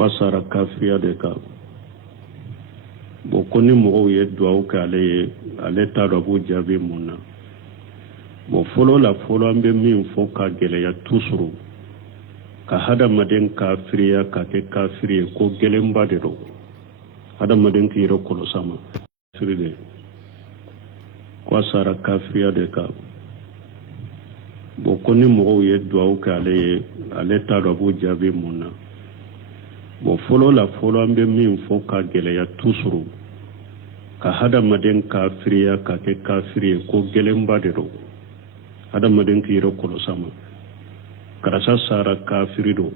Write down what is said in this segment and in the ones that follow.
kwa sara kafiriya de kan bon ko ni mɔgɔw ye duwawu kɛ ale ye ale t'a dɔn a b'o jaabi mun na bon fɔlɔ an bɛ min fɔ ka gɛlɛya toujours ka hadamaden kafiriya ka kɛ kafiri ye ko gɛlɛnba de don hadamaden k'i yɛrɛ kɔlɔsi ma kafiri de kwa sara kafiriya de kan bon ko ni mɔgɔw ye duwawu kɛ ale ye ale t'a dɔn a b'o jaabi mun na bon fɔlɔ an bɛ min fɔ ka gɛlɛya toujours ka hadamaden kafiriya ka kɛ kafiri ye ko gɛlɛnba de don hadamaden k'i yɛrɛ kɔlɔsi ma karasa sara kafiri don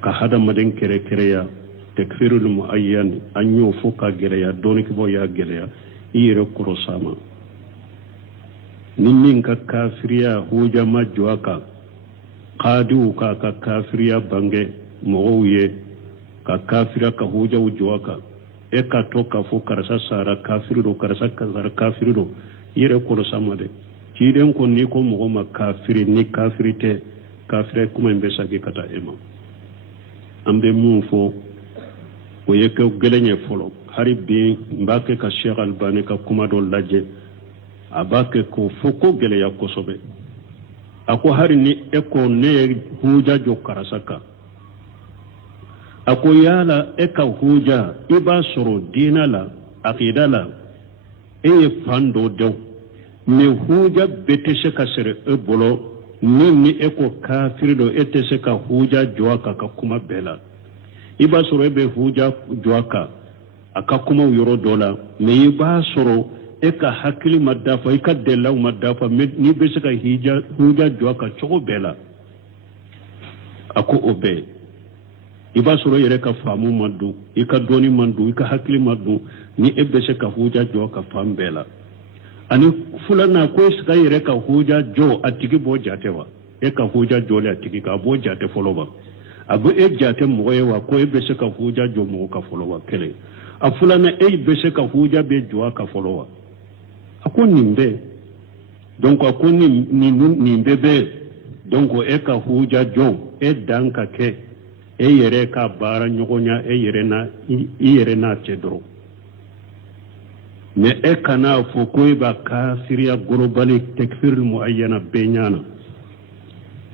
ka hadamaden kɛrɛkɛrɛya takfirul muayyan an y'o fɔ ka gɛlɛya dɔɔni kibɔ y'a gɛlɛya i yɛrɛ kɔlɔsi ma ni min ka kafiriya hoja ma jɔ a kan qadiw ka kafiriya bange mɔgɔw ye ka kafiriya ka hojaw jɔ a kan e ka to ka fɔ karisa sara kafiri don karisa sara kafiri don i yɛrɛ kɔlɔsi ma dɛ ciden ko ni ko mɔgɔ ma kafiri ni kafiri tɛ kafiriya kuma in bɛ sagi ka taa e ma an bɛ mun fɔ o ye kɛ gɛlɛn ye fɔlɔ hari bi n b'a kɛ ka Sheikh Albani ka kuma dɔ lajɛ a b'a kɛ ko fɔ ko gɛlɛya kosɛbɛ a ko hari ni e ko ne ye huja jɔ karisa kan a ko yala e ka huja i b'a sɔrɔ diina la akida la e ye fan dɔ dɔn mais huja bɛɛ tɛ se ka sɛrɛ e bolo ni e ko kafiri dɔ e tɛ se ka huja jɔ a kan ka kuma bɛɛ la i b'a sɔrɔ e bɛ huja jɔ a kan a ka kumaw yɔrɔ dɔ la mais i b'a sɔrɔ e ka hakili ma dafa i ka dalilaw ma dafa n'i bɛ se ka huja jɔ a kan cogo bɛɛ la a ko o bɛɛ i b'a sɔrɔ yɛrɛ ka faamu ma don i ka dɔɔni ma don i ka hakili ma don ni e bɛ se ka huja jɔ a kan fan bɛɛ la ani filanan ko e se ka yɛrɛ ka huja jɔ a tigi bɔ jate wa e ka huja jɔlen a tigi kan a bɔ jate fɔlɔ wa a bɛ e jate mɔgɔ ye wa ko e bɛ se ka huja jɔ mɔgɔ ka fɔlɔ wa kelen a filanan e bɛ se ka huja bɛ jɔ a kan fɔlɔ wa a ko nin bɛɛ donc a ko nin bɛɛ bɛ donc e ka huja jɔ e dan ka kɛ e yɛrɛ ka baara ɲɔgɔnya i yɛrɛ n'a cɛ dɔrɔn mais e kana fɔ ko e b'a kafiriya gorobali takfir muayyana bɛɛ ɲana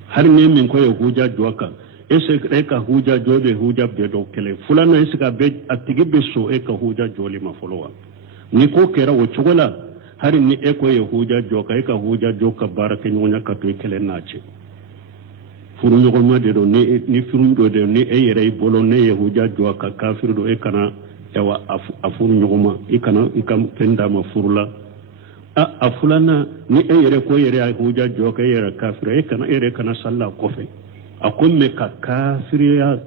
hali ni min ko ye huja jɔ a kan e ka huja jɔ bɛ huja bɛɛ dɔ kɛlɛ filanan est-ce que a tigi bɛ sɔn e ka huja jɔli ma fɔlɔ wa ni ko kɛra o cogo la hali ni e ko ye huja jɔ kan e ka huja jɔ ka baara kɛ ɲɔgɔnya ka to i kɛlɛ n'a cɛ furu ɲɔgɔnma de don ni furu dɔ de ni e yɛrɛ i bolo ne ye huja jɔ a kan kafiri don e kana yawa a furu ɲɔgɔnma i ka fɛn d'a ma furu la a filanan ni e yɛrɛ ko e yɛrɛ a huja jɔ kan e yɛrɛ kafiri e yɛrɛ kana salla kɔfɛ a ko mɛ ka kafiriya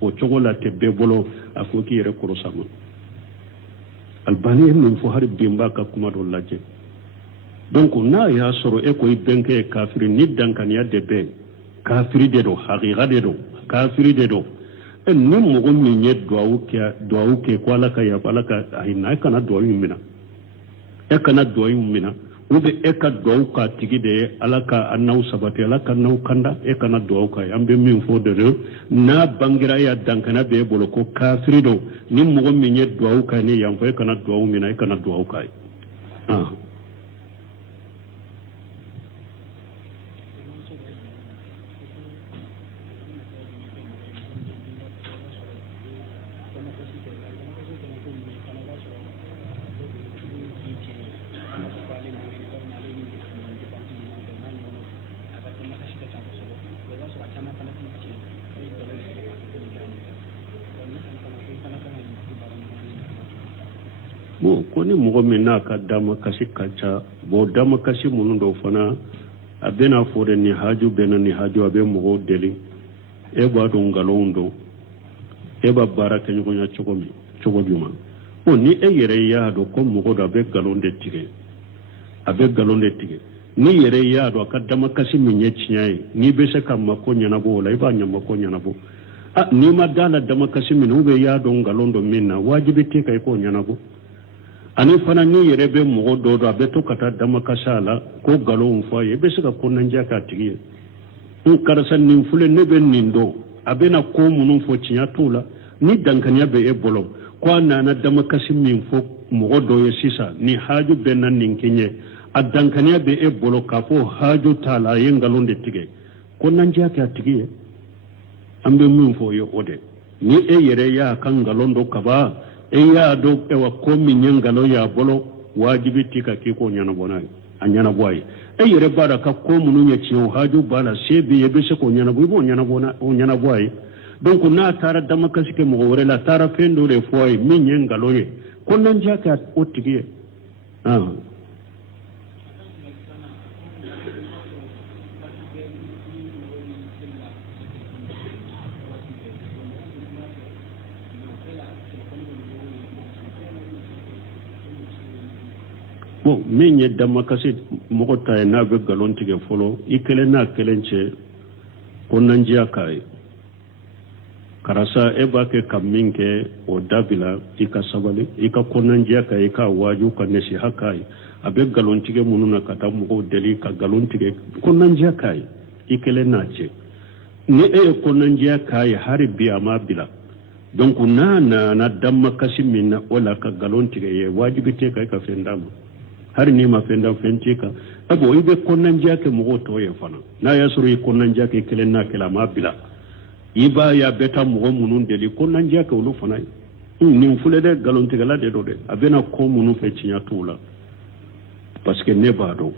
o cogo la tɛ bɛɛ bolo a ko k'i yɛrɛ kɔrɔsa ma Albani ye min fɔ hari bi n b'a ka kuma dɔ lajɛ donc n'a y'a sɔrɔ e ko i bɛnkɛ ye kafiri ni dankaniya de bɛ kafiri de don hakika de don kafiri de don ni mɔgɔ min ye duwawu kɛ ko ala ka yafa ala ka hinɛ e kana duwawu in minɛ e kana duwawu in minɛ ou bien e ka duwawu k'a tigi de ye ala ka n'aw sabati ala ka n'aw kanda e kana duwawu k'a ye an bɛ min fɔ de don n'a bangera ya dankana b'e bolo ko kafiri don ni mɔgɔ min ye duwawu k'a ye ni yan fɔ e kana duwawu minɛ e kana duwawu k'a ye bon ko ni mɔgɔ min n'a ka damakasi ka ca bon damakasi minnu dɔw fana a bɛna fɔ de nin haju bɛna nin haju a bɛ mɔgɔw deli e b'a dɔn nkalonw don e b'a baara kɛ ɲɔgɔnya cogo jumɛn bon ni e yɛrɛ y'a dɔn ko mɔgɔ dɔ a bɛ nkalon de tigɛ ni yɛrɛ y'a dɔn a ka damakasi min ye tiɲɛ ye n'i bɛ se ka mako ɲɛnabɔ o la i b'a ɲɛmako ɲɛnabɔ n'i ma d'a la damakasi min ou bien y'a dɔn nkalon dɔ min na wajibi tɛ ka i k'o ɲɛnabɔ ani fana ni yɛrɛ bɛ mɔgɔ dɔw dɔn a bɛ to ka taa damakasi a la ko nkalonw fɔ a ye i bɛ se ka konandiya k'a tigi ye n karisa nin filɛ ne bɛ nin dɔn abena ko munun fo cinya tula ni dankaniya be e bolo ko nana dama kasi min fo mo do ye sisa ni haju benan nin kenye adankaniya be e bolo ka fo haju tala yengalonde tige ko nan jaka tige ambe min fo yo ode ni e yere ya kan galondo kaba e ya do e wa ko min yengalo ya bolo wajibi tika ki ko nyana bonai anyana boy e yere bara ka ko munu nya ciwo haju bala sebi ye be se ko nyana boy bo nyana bona o nyana boy donc na tara dama kasike mo wore la tara fendo le foy min yengalo ye ko nan jaka o tige bon min ye dama kasi mogo tay na be galon tige folo ikele na kelenche ko nan jaka karasa e ba ke kaminke o dabila ika sabali ika konanjiya ka ika waju ka nesi hakai abe galontige mununa kata mugo deli ka galontige konanjiya kai ikele nache ni e konanjiya kai hari biya ma bila donc na damma kasi minna wala ka galontige ye wajibi te kai ka fendama hari ni ma fenda fentika abo ibe konanjiya ke mugo to ye fana na yasuru konanjiya ke kele na kala ma bila iba ya beta mugo munun deli ko nanjia ka ulu fanai ni fule de galontigala de do de abena ko munu fe cinya tula parce que ne bado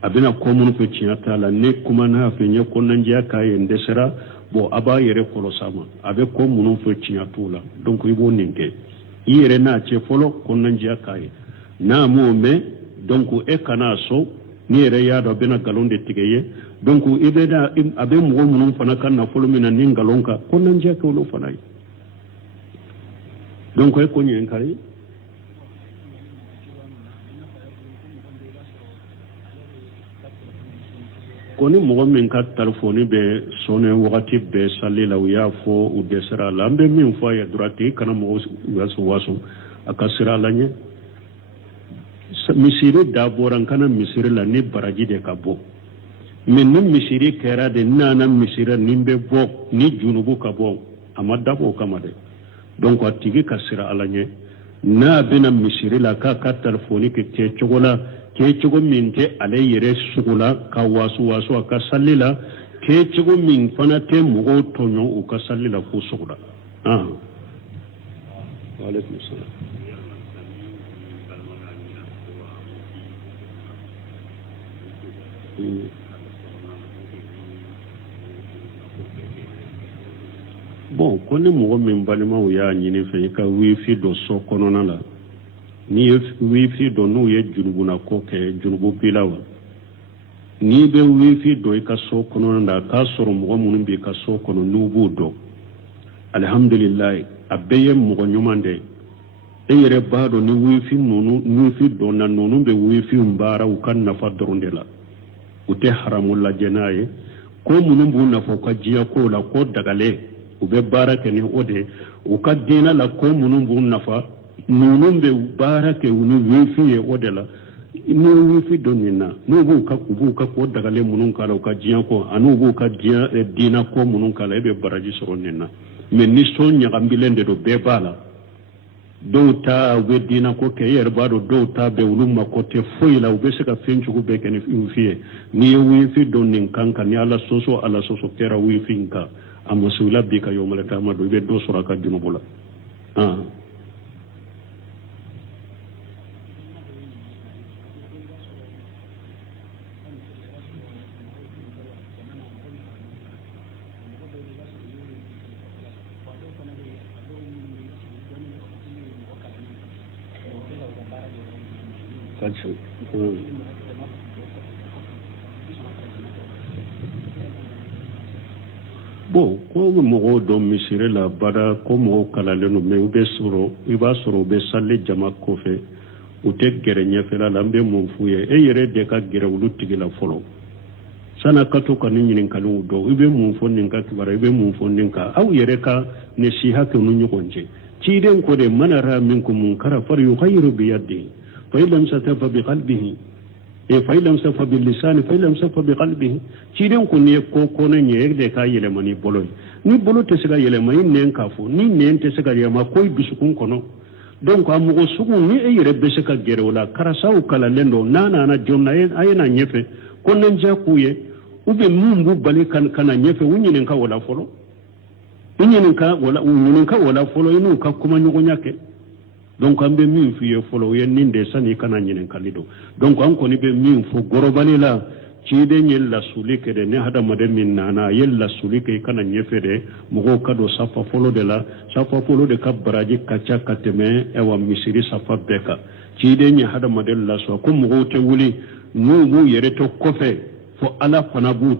abena ko munu fe cinya tala ne kuma na fe nya ko nanjia ka yende sera bo aba yere ko sama abe ko munu fe cinya tula donc ibo ninke yere na che folo ko nanjia ka na mo me donc e kana so ni yere ya do bena galonde tigeye donc ibeda abe mo munun fana kan na folo mina nin galonka ko nan je ko lo fana donc e ko nyen kare ko ni mo min ka telefoni be sone wakati be salila ya fo u desera lambe min fo ya durati kana mo waso akasira lanye misiri daboran kana misiri la ni baraji de kabo men nim misiri kera de nana misira nimbe bo ni junubu kabo amada bo kamade donc atigi kasira alanye na bena misiri la ka telefoni ke te chogola ke chogo minte ale yere sugula ka wasu ka salila ke chogo min fana te mugo tonyo u ka salila ku sugula wa alaikum salam bon kone mogo min balimaw y'a ɲini fɛ i ka wifi dɔ so kɔnɔna la ni ye wifi dɔ n'u ye junubuna ko kɛ junubu bila wa n'i bɛ wifi dɔ i ka so kɔnɔna la k'a sɔrɔ mɔgɔ minnu b'i ka so kɔnɔ n'u b'u dɔn alhamdulilayi a bɛɛ ye mɔgɔ ɲuman de e yɛrɛ b'a dɔn ni wifi dɔ na ninnu bɛ wifi baara u ka nafa dɔrɔn de la u tɛ haramu lajɛ n'a ye ko minnu b'u nafa u ka diɲɛ ko la ko dagale u bɛ baara kɛ ni o de u ka diinɛ la ko minnu b'u nafa ninnu bɛ baara kɛ u ni wifi ye o de la ni wifi dɔ nin na n'u b'u ka ko dagale minnu k'a la u ka diɲɛ ko ani b'u ka diinɛ ko minnu k'a la e bɛ baraji sɔrɔ nin na mais ni sɔn ɲagambilen de don bɛɛ b'a la dɔw ta u bɛ diinɛ ko kɛ e yɛrɛ b'a dɔn dɔw ta bɛ olu mako tɛ foyi la u bɛ se ka fɛn cogo bɛɛ kɛ ni wifi ye n'i ye wifi dɔ nin kan ni ala sɔsɔ kɛra wifi in kan a masuula bi ka yɔmɛlɛ taama don i bɛ dɔ sɔrɔ a ka junubu la bon ko mɔgɔw dɔn misiri la bada ko mɔgɔw kalalen don mais i b'a sɔrɔ u bɛ sali jama kɔfɛ u tɛ gɛrɛ ɲɛfɛla la an bɛ mun f'u ye e yɛrɛ de ka gɛrɛ olu tigi la fɔlɔ san'a ka to ka ni ɲininkaliw dɔn i bɛ mun fɔ nin ka kibaruya i bɛ mun fɔ nin kan aw yɛrɛ ka nasiha kɛ ni ɲɔgɔn cɛ ciden ko de man ra'a minkum munkaran falyughayyirhu biyadihi fa in lam yastati' fa biqalbihi e fa lam safa bil lisan fa lam safa bi qalbihi ciden ko ne ko kono nye de ka yele mani bolo ni bolo te sega yele mai nen ka fo ni nen te sega yama koy bisukun kono donc amugo sugu ni e yere be seka gere wala karasaw kala lendo nana na jonna e ayena nyefe ko nan ja kuye ube mumbu bali kan kana nyefe wunyinen ka wala folo wunyinen ka wala folo inu ka kuma nyugo nyake donc ambe min fiye folo yen ninde sani kana nyinen kalido donc an ko ni be min fo gorobali la cide nyel la sulike de ne hada made min nana yel la sulike kana nyefe de mugo kado safa folo de la safa folo de kabraji kacha kateme ewa misiri safa beka cide nye hada made la so ko mugo te wuli nu mu yere to kofe fo ala fana bu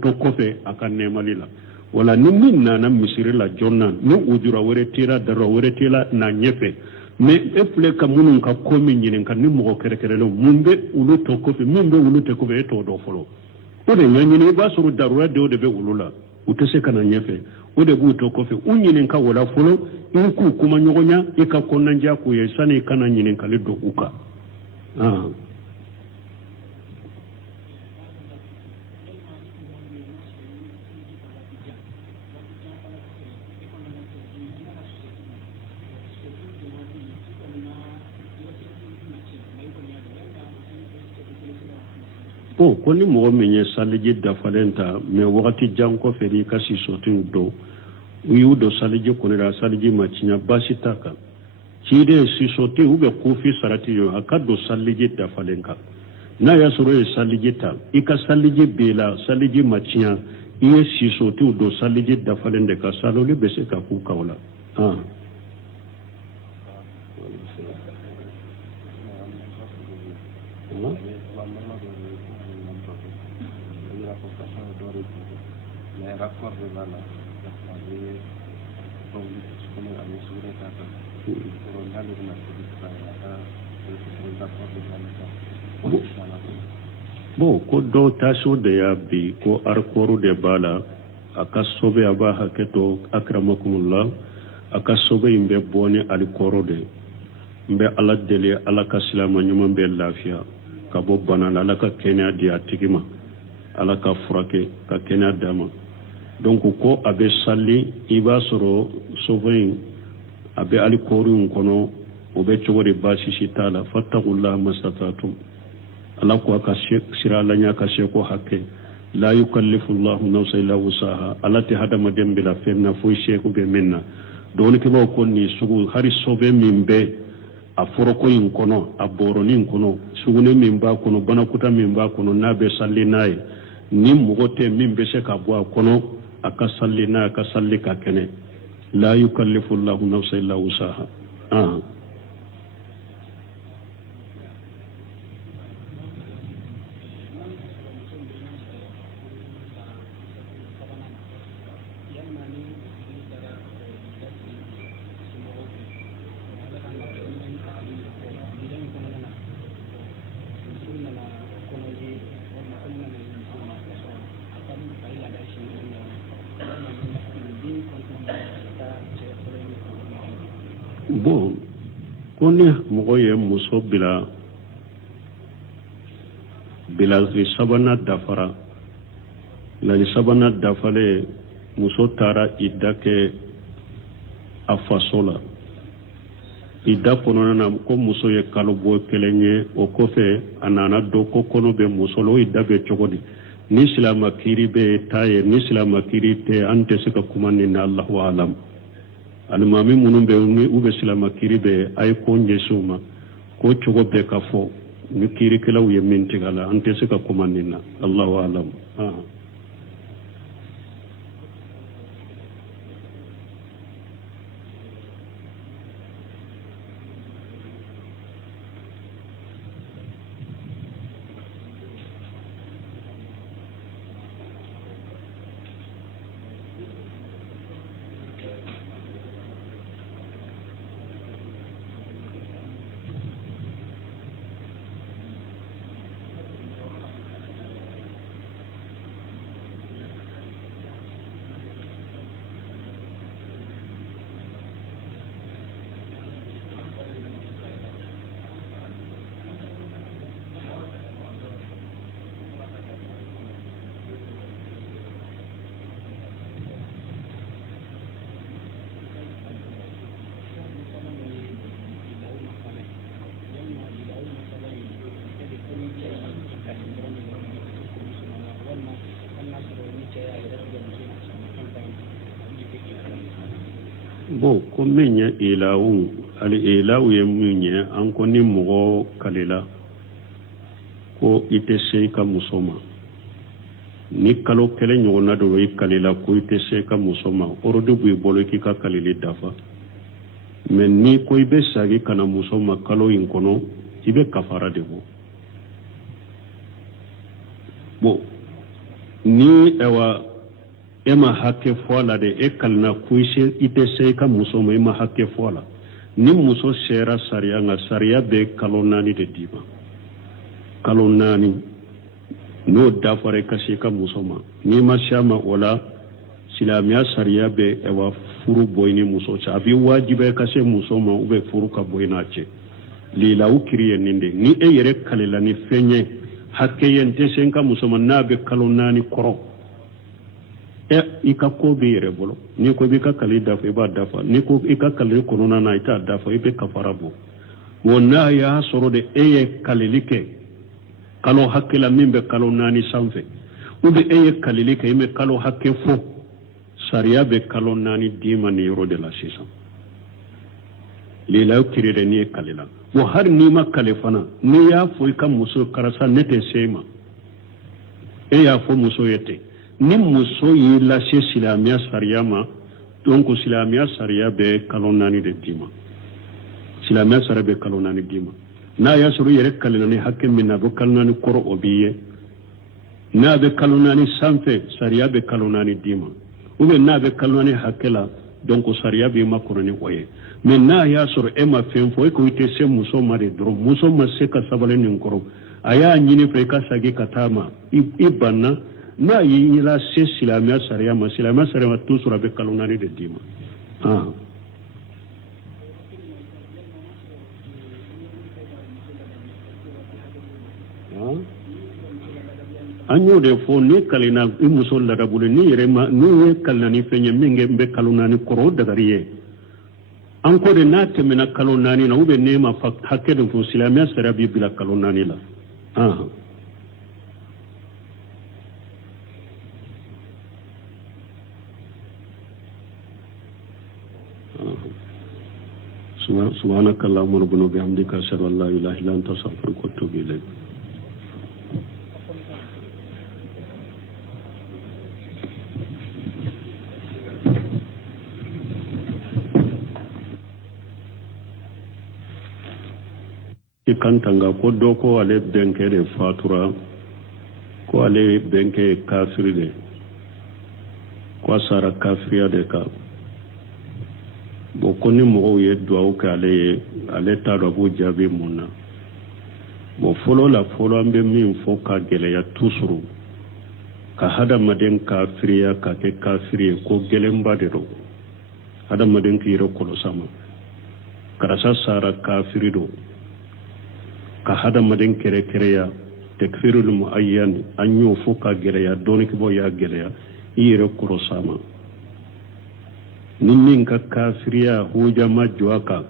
to kofe akan ne malila wala ni min nana misiri la jonna ni ujura wore tira daro wore tira na nyefe mais efle ka munun ka komi nyinin kan ni mo kere kere lo mumbe ulu to ko fi mumbe ulu te ko be to do folo o de nyini ba suru darura de o de be ulula utese kana nyefe o de bu to ko fi unyinin ka wala folo in ku kuma nyogonya e ka konna nja ku ye sani kana nyinin ka le do uka ko ni mo menye saliji dafalenta me wakati janko feri kasi sotin do uyu do saliji kunira saliji machinya basitaka chide si soti ube kufi sarati yo akado saliji dafalenka na ya soro e saliji ta ika saliji bela saliji machinya iye si soti do saliji dafalende ka saloli bese ka ku kawla Bo ko do taso de ya bi ko arkoru de bala aka sobe aba haketo akramakumullah aka sobe imbe boni alikoro de mbe ala dele ala ka silama nyuma mbe lafiya ka bo banana ala ka kenya di atigima ala ka furake ka kenya dama donc ko abe salli iba soro sovein abe alikoru kono obe chogori bashi shitala fattaqullaha masatatum ala ko aka sira lanya ka sheko hakke la yukallifu Allahu nafsan illa wusaha ala te hada madem bila fenna fo sheko be menna don ke ba ko ni sugu hari sobe mimbe a foroko yin kono a boroni kono sugune min ba kono bana kuta min ba kono na be salli nay ni mugote min be se ka bo kono aka salli na aka salli ka kene la yukallifu Allahu nafsan illa wusaha bon koni mogoye muso bila sabana dafara lani sabana dafale muso tara idake afasola ida kono na ko muso ye kalo bo kelenye o kofe anana do ko kono be muso lo ida be chogodi ni silama kiri be taye ni silama kiri te ante sika kumani na Allahu alam almami munun be ni ube silama kiri be ay ko njesuma ko chogo be ka fo ni kiri kala uye mintigala ante sika kumani na Allahu alam bo ko menya ilawu ali ilawu ye munye an ko ni mugo kalela ko ite se ka musoma ni kalo kele nyona do yi kalela ko ite se ka musoma orodu bu bolo ki ka kalili dafa men ni ko ibe sagi kana musoma kalo in kono ibe kafara de bo ni ewa ema hake fola de ekalna kuishe ite se ka musoma ema hake fola ni muso shera sariya nga sariya be kalonani de diba kalonani no dafare kashe ka musoma ni ma shama wala silamiya sariya be ewa furu boyni muso cha abi wajibe kashe musoma ube furu ka boyna che lila ukiriye ninde ni e yere kalela ni fenye hakke yente senka musoma na be kalonani koro ika ko be yere bolo ni ko be ka kali dafa iba dafa ni ko ika kali konona na ita dafa ibe kafara bo wonna ya soro de eye kalilike kalo hakkila mimbe kalo nani sanfe ube eye kalilike ime kalo hakke fo sariya be kalo nani dima ni yoro de la sisa lila kirire ni kalila wo har ni ma kalifana ni ya fo ika muso karasa nete sema ya fo muso yete ni muso yi lashe silamiya sariya ma donc silamiya sariya be kalonani de dima silamiya sariya be kalonani dima na ya suru yere kalonani hakke minna bo kalonani koro obiye na be kalonani sanfe sariya be kalonani dima ube na be kalonani hakela donc sariya be makoroni oye mais na ya suru ema fenfo ko ite se muso ma de dro muso ma se ka sabale nin koro aya nyini fe ka sagi katama ibanna na yi la se silamiya sariya ma tusura be kalonani de dima anyo de fo ni kalina imuso la dabule ni yere ma ni ye kalani fenye minge be kalonani koro dagariye anko de na temena kalonani na ube nema hakke de fo silamiya sariya bi bila kalonani la سبحانك اللهم ربنا وبحمدك اشهد ان لا اله الا انت استغفرك واتوب اليك ikantanga ko doko ale benke de fatura ko ale benke kafiri de ko sara kafiriya de ka bo koni mo ye duaw ka ale ta do bo jabe munna bo folo ambe min fo ka gele ya tusuru ka hada maden kafiriya ka ke kafiri ko gelemba de do hada maden ki ro ko sama karasa sara kafiri do ka hada maden kere ya takfirul muayyan anyo fo ka gele ya doni ki bo ya gele ya iro ko sama ninnin ka kafiriya huja majwaka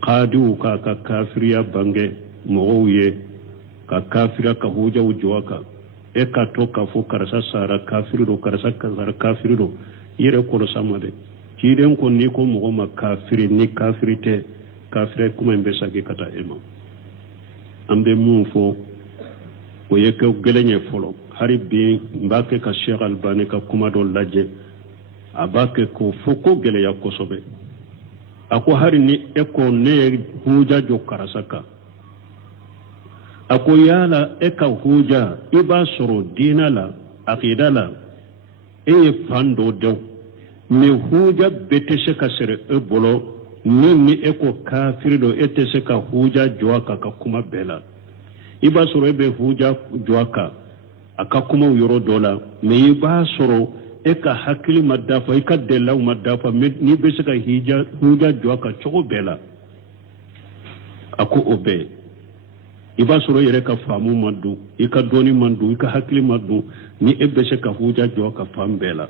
qadu ka kafiriya bange moye ka kafira ka huja ujwaka e ka to ka fu karasa sara kafiro karasa sara kafiro yire ko samade kiden ko ni ko mo ma kafiri ni kafirite kafire kuma mbesa ke kata ema ambe mu fo o yeke gelenye folo hari bi mbake ka Sheikh Albani ka kuma do laje abake ko foko gele ya kosobe ako hari ni eko ne huja jo karasaka ako yala eka huja iba soro dinala akidala fando de me huja beteshe kasere ebolo ni eko kafirido etese ka huja joaka ka kuma bela iba soro ebe huja joaka akakuma yoro dola me iba soro eka hakili madafa eka dela madafa ni bese ka huja joaka chogo bela ako obe iba soro yere ka famu madu eka doni madu eka hakili madu ni ebese ka huja joaka fam bela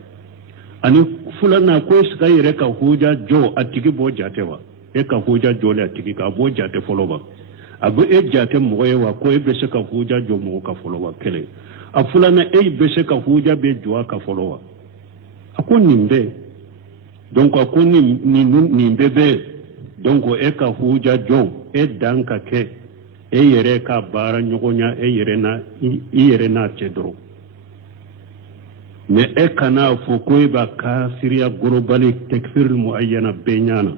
ani fulana ko ska yere ka huja jo atigi bo jatewa eka huja jole atigi ka bo jate foloba abu e jate moye wa ko ebese ka huja jo mo ka foloba kele afulana e bese ka huja be jo ka foloba ako nimbe donc a ko nin bɛɛ bɛ donc e ka huja jɔ e dan ka kɛ e yɛrɛ ka baara ɲɔgɔnya i yɛrɛ n'a cɛ dɔrɔn mais e kana fɔ ko e b'a kafiriya gorobali tekfir muayyana bɛɛ ɲana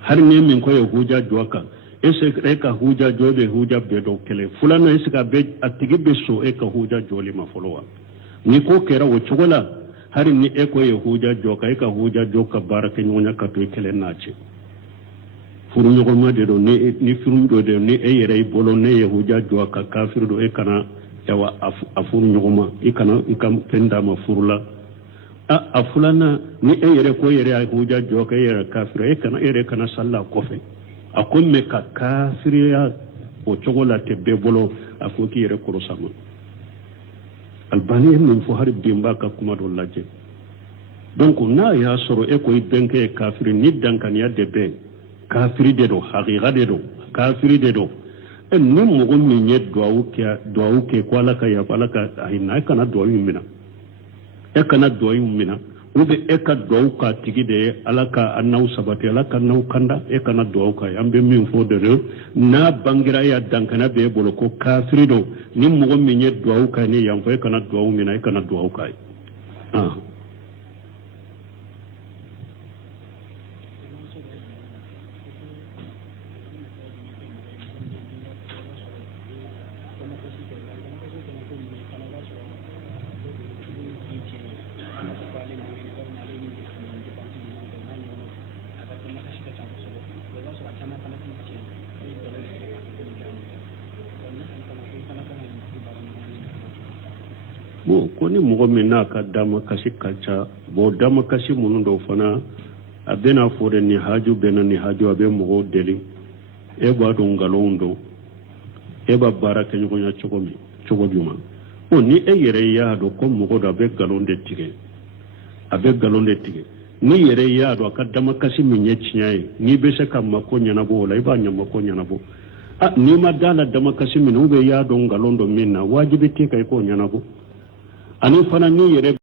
hali ni min ko ye huja jɔ kan e ka huja jɔ bɛ huja bɛɛ dɔ kɛlɛ filanan est ce que a tigi bɛ so e ka huja jɔli ma fɔlɔ wa ni ko kɛra o cogo la hari ni e ko ye huja jɔ kan e ka huja jɔ ka baara kɛ ɲɔgɔnya ka to i kɛlɛ n'a cɛ furu ɲɔgɔnma de don ni furu dɔ de ni e yɛrɛ i bolo ne ye huja jɔ ka kafiri don e kana yawa a furu ɲɔgɔnma i ka fɛn d'a ma furu la a filanan ni e yɛrɛ ko yɛrɛ a huja jɔ ka e yɛrɛ kafiri e yɛrɛ kana sallah kɔfɛ a ko mɛ ka kafiriya o cogo la tɛ bɛɛ bolo a ko k'i yɛrɛ kɔrɔ sama Albani ye min fɔ hari denba ka kuma dɔ lajɛ donc n'a y'a sɔrɔ e ko i bɛnkɛ ye kafiri ni dankaniya de bɛ kafiri de don hakika de don kafiri de don ni mɔgɔ min ye duwawu kɛ ko ala ka yafa ala ka hinɛ e kana duwawu minɛ ou bien e ka duwawu k'a tigi de ye ala ka n'aw sabati ala ka n'aw kanda e kana duwawu k'a ye an bɛ min fɔ de don n'a bangera e ya dankana b'e bolo ko kafiri don ni mɔgɔ min ye duwawu k'a ye ni yanfɔ e kana duwawu minɛ e kana duwawu k'a ye bon ko ni mɔgɔ min n'a ka damakasi ka ca bon damakasi minnu dɔw fana a bɛna fɔ de nin haju bɛna nin haju a bɛ mɔgɔw deli e b'a dɔn nkalonw don e b'a baara kɛ ɲɔgɔnya cogo jumɛn bon ni e yɛrɛ y'a dɔn ko mɔgɔ dɔ a bɛ nkalon de tigɛ ni yɛrɛ y'a dɔn a ka damakasi min ye tiɲɛ ye n'i bɛ se ka mako ɲɛnabɔ o la i b'a ɲɛmako ɲɛnabɔ n'i ma d'a la damakasi min ou bien y'a dɔn nkalon dɔ min na wajibi tɛ ka i k'o ɲɛnabɔ ani fana ni yɛrɛ